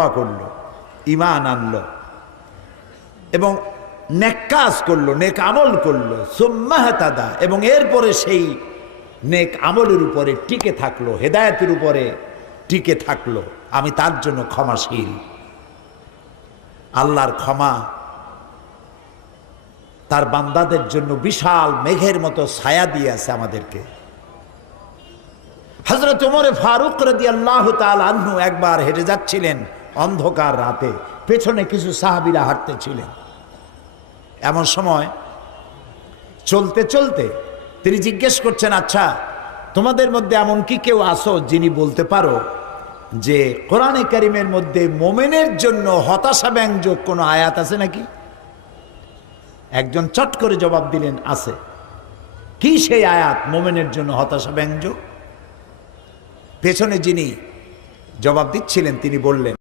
তওবা করলো, ঈমান আনলো এবং নেক কাজ করলো, নেক আমল করলো, সুম্মা ইহতাদা, এবং এরপরে সেই নেক আমলের উপরে টিকে থাকলো, হেদায়েতের উপরে টিকে থাকলো, আমি তার জন্য ক্ষমাশীল। আল্লাহর ক্ষমা তার বান্দাদের জন্য বিশাল মেঘের মতো ছায়া দিয়ে আছে আমাদেরকে। হযরত ওমর ফারুক রাদিয়াল্লাহু তাআলা আনহু একবার হেঁটে যাচ্ছিলেন অন্ধকার রাতে, পেছনে কিছু সাহাবীরা হাঁটতেছিলেন। এমন সময় চলতে চলতে তিনি জিজ্ঞেস করছেন, আচ্ছা তোমাদের মধ্যে এমন কি কেউ আছো যিনি বলতে পারো যে কোরআনে কারীমের মধ্যে মোমেনের জন্য হতাশা ব্যঞ্জক কোনো আয়াত আছে নাকি? একজন চট করে জবাব দিলেন, আছে। কি সেই আয়াত মোমেনের জন্য হতাশা ব্যঞ্জক? পেছনে যিনি জবাব দিচ্ছিলেন তিনি বললেন,